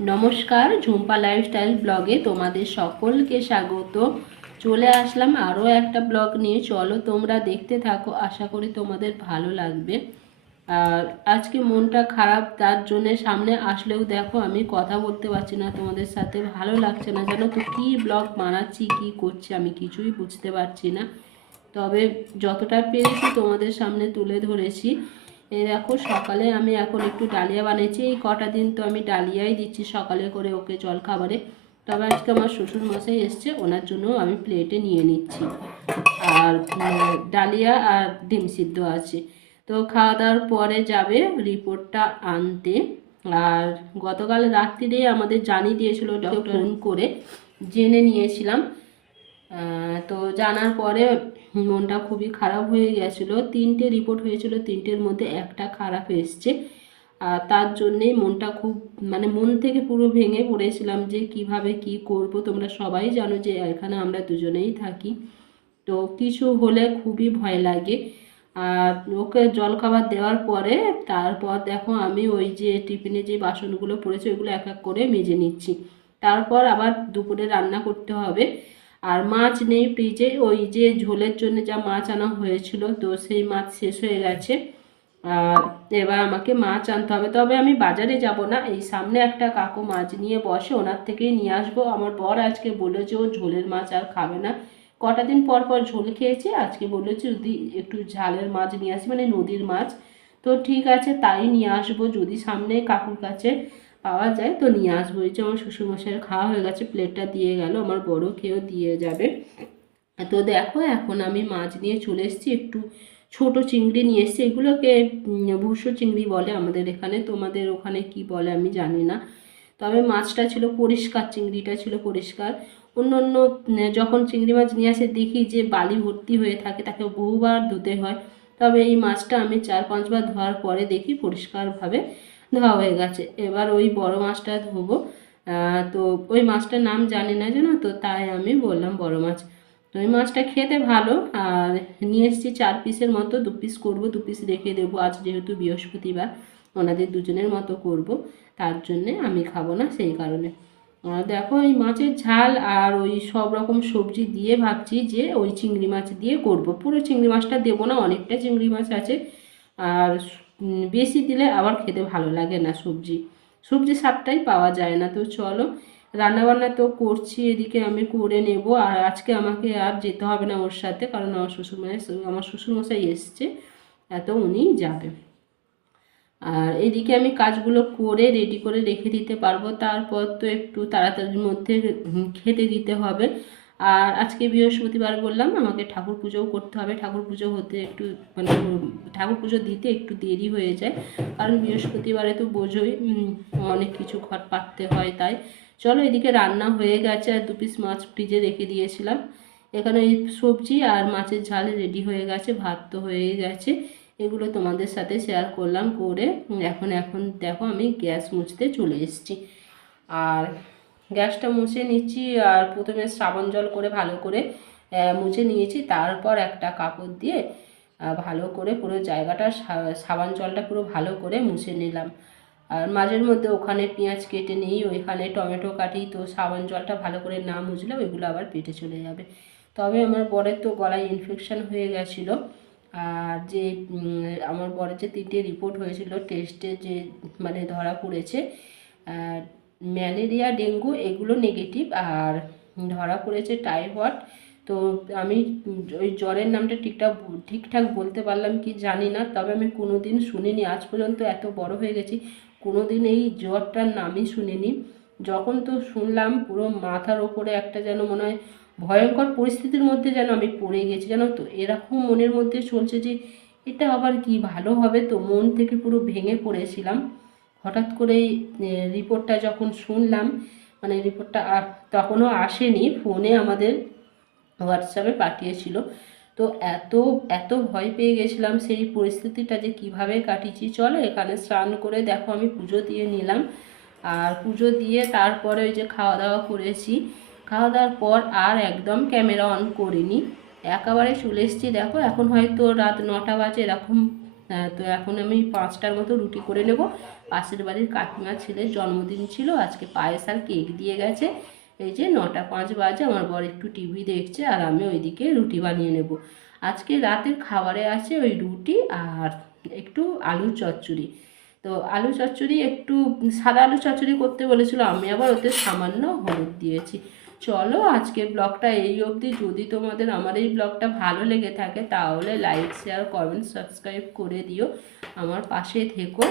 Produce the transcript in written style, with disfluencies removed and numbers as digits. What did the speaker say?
নমস্কার, ঝুম্পা লাইফস্টাইল ব্লগে তোমাদের সকলকে স্বাগত। চলে আসলাম আরও একটা ব্লগ নিয়ে। চলো তোমরা দেখতে থাকো, আশা করি তোমাদের ভালো লাগবে। আর আজকে মনটা খারাপ, তার জন্যে সামনে আসলেও দেখো আমি কথা বলতে পারছি না তোমাদের সাথে, ভালো লাগছে না। জানো তো কী ব্লগ বানাচ্ছি, কী করছি আমি কিছুই বুঝতে পারছি না। তবে যতটা পেরেছি তোমাদের সামনে তুলে ধরেছি। এই দেখো সকালে আমি এখন একটু ডালিয়া বানিয়েছি। এই কটা দিন তো আমি ডালিয়াই দিচ্ছি সকালে করে ওকে জল খাবারে। তবে আজকে আমার শ্বশুর মশাই এসছে, ওনার জন্য আমি প্লেটে নিয়ে নিচ্ছি। আর ডালিয়া আর ডিম সিদ্ধ আছে। তো খাওয়া দাওয়ার পরে যাবে রিপোর্টটা আনতে। আর গতকাল রাত্রিরেই আমাদের জানিয়ে দিয়েছিল ডক্টর, ফোন করে জেনে নিয়েছিলাম। তো জানার পরে মনটা খুবই খারাপ হয়ে গেছিলো। 3টে রিপোর্ট হয়েছিল, 3টের মধ্যে একটা খারাপ এসছে। আর তার জন্যেই মনটা খুব মন থেকে পুরো ভেঙে পড়েছিলাম যে কিভাবে কি করব। তোমরা সবাই জানো যে এখানে আমরা দুজনেই থাকি, তো কিছু হলে খুবই ভয় লাগে। আর ওকে জলখাবার দেওয়ার পরে তারপর দেখো আমি ওই যে টিফিনে যে বাসনগুলো পড়েছে ওইগুলো এক এক করে মেজে নিচ্ছি। তারপর আবার দুপুরে রান্না করতে হবে। আর মাছ নেই ফ্রিজে, ওই যে ঝোলের জন্য যা মাছ আনা হয়েছিল তো সেই মাছ শেষ হয়ে গেছে। আর এবার আমাকে মাছ আনতে হবে। তবে আমি বাজারে যাব না, এই সামনে একটা কাকু মাছ নিয়ে বসে, ওনার থেকেই নিয়ে আসবো। আমার বর আজকে বললো যে ও ঝোলের মাছ আর খাবে না, কটা দিন পর পর ঝোল খেয়েছে, আজকে বললো যে যদি একটু ঝালের মাছ নিয়ে আসি, নদীর মাছ। তো ঠিক আছে তাই নিয়ে আসবো, যদি সামনে কাকুর কাছে পাওয়া যায় তো নিয়ে আসবো। এই যে আমার শ্বশুরমশাইয়ের খাওয়া হয়ে গেছে, প্লেটটা দিয়ে গেল, আমার বড় খেয়েও দিয়ে যাবে। তো দেখো এখন আমি মাছ নিয়ে চলে এসেছি, একটু ছোট চিংড়ি নিয়ে এসেছি। এগুলোকে ভুসো চিংড়ি বলে আমাদের এখানে, তোমাদের ওখানে কি বলে আমি জানি না। তবে মাছটা ছিল পরিষ্কার, চিংড়িটা ছিল পরিষ্কার। অন্য অন্য যখন চিংড়ি মাছ নিয়ে আসে দেখি যে বালি ভর্তি হয়ে থাকে, তাকে বহুবার ধুতে হয়। তবে এই মাছটা আমি 4-5 বার ধোয়ার পরে দেখি পরিষ্কারভাবে ধোয়া হয়ে গেছে। এবার ওই বড় মাছটা ধোবো। তো ওই মাছটার নাম জানি না জানো তো, তাই আমি বললাম বড় মাছ। তো ওই মাছটা খেতে ভালো। আর নিয়ে এসেছি 4 পিসের মতো, 2 পিস করবো, 2 পিস রেখে দেবো। আজ যেহেতু বৃহস্পতিবার ওনাদের দুজনের মতো করব, তার জন্যে আমি খাবো না সেই কারণে। দেখো এই মাছের ঝাল আর ওই সব রকম সবজি দিয়ে ভাবছি যে ওই চিংড়ি মাছ দিয়ে করব। পুরো চিংড়ি মাছটা দেবো না, অনেকটা চিংড়ি মাছ আছে। আর বেশি দিলে আবার খেতে ভালো লাগে না, সবজি স্বাদটাই পাওয়া যায় না। তো চলো রান্নাবান্না তো করছি, এদিকে আমি করে নেব। আর আজকে আমাকে আর যেতে হবে না ওর সাথে, কারণ আমার শ্বশুরমশাই এসছে, এত উনি যাবে। আর এদিকে আমি কাজগুলো করে রেডি করে রেখে দিতে পারবো, তারপর তো একটু তাড়াতাড়ির মধ্যে খেতে দিতে হবে। আর আজকে বৃহস্পতিবার বললাম, আমাকে ঠাকুর পুজোও করতে হবে। ঠাকুর পুজো হতে একটু মানে ঠাকুর পুজো দিতে একটু দেরি হয়ে যায়, কারণ বৃহস্পতিবারে তো বোঝোই অনেক কিছু ঘর পাততে হয়। তাই চলো এদিকে রান্না হয়ে গেছে, আর 2 পিস মাছ ফ্রিজে রেখে দিয়েছিলাম। এখানে এই সবজি আর মাছের ঝাল রেডি হয়ে গেছে, ভাত তো হয়ে গেছে। এগুলো তোমাদের সাথে শেয়ার করলাম করে। এখন দেখো আমি গ্যাস মুছতে চলে এসেছি। আর গ্যাসটা মুছে নিচ্ছি। আর প্রথমে সাবান জল করে ভালো করে মুছে নিয়েছি, তারপর একটা কাপড় দিয়ে ভালো করে পুরো জায়গাটা সাবান জলটা পুরো ভালো করে মুছে নিলাম। আর মাঝের মধ্যে ওখানে পেঁয়াজ কেটে নিই, ওইখানে টমেটো কাটি, তো সাবান জলটা ভালো করে না মুছলে ওইগুলো আবার পেটে চলে যাবে। তবে আমার বরের তো গলায় ইনফেকশান হয়ে গেছিলো। আর যে আমার বরের যে 3টে রিপোর্ট হয়েছিল টেস্টে, যে ধরা পড়েছে ম্যালেরিয়া ডেঙ্গু এগুলো নেগেটিভ, আর ধরা পড়েছে টাইফয়েড। তো আমি ওই জ্বরের নামটা ঠিকঠাক বলতে পারলাম কি জানি না, তবে আমি কোনো দিন শুনিনি আজ পর্যন্ত, এত বড় হয়ে গেছি কোনো দিন এই জ্বরটার নামই শুনিনি। যখন তো শুনলাম পুরো মাথার ওপরে একটা যেন মনে হয় ভয়ঙ্কর পরিস্থিতির মধ্যে যেন আমি পড়ে গেছি, জানো তো এরকম মনের মধ্যে চলছে যে এটা আবার কি ভালো হবে। তো মন থেকে পুরো ভেঙে পড়েছিলাম। হঠাৎ করে রিপোর্টটা যখন শুনলাম, রিপোর্টটা তখনও আসেনি, ফোনে আমাদের হোয়াটসঅ্যাপে পাঠিয়েছিল। তো এত এত ভয় পেয়ে গেছিলাম, সেই পরিস্থিতিটা যে কিভাবে কাটিয়েছি। চলো এখানে স্নান করে দেখো আমি পুজো দিয়ে নিলাম। আর পুজো দিয়ে তারপরে ওই যে খাওয়া দাওয়া করেছি, খাওয়া দাওয়ার পর আর একদম ক্যামেরা অন করিনি, একেবারে চলে এসেছি। দেখো এখন হয়তো রাত 9টা বাজে এরকম তো এখন আমি 5টার মতো রুটি করে নেব। পাশের বাড়ির কাকিমার ছেলের জন্মদিন ছিল, আজকে পায়েস আর কেক দিয়ে গেছে। এই যে 9টা 5 বাজে, আমার বর একটু টিভি দেখছে আর আমি ওইদিকে রুটি বানিয়ে নেব। আজকে রাতের খাবারে আছে ওই রুটি আর একটু আলুর চচ্চড়ি। তো আলু চচ্চড়ি একটু সাদা আলু চচ্চড়ি করতে বলেছিল, আমি আবার ওতে সামান্য হলুদ দিয়েছি। চলো আজকের ব্লগটা এই অবধি। যদি তোমাদের আমার এই ব্লগটা ভালো লেগে থাকে তাহলে লাইক শেয়ার কমেন্ট সাবস্ক্রাইব করে দিও, আমার পাশে থেকো।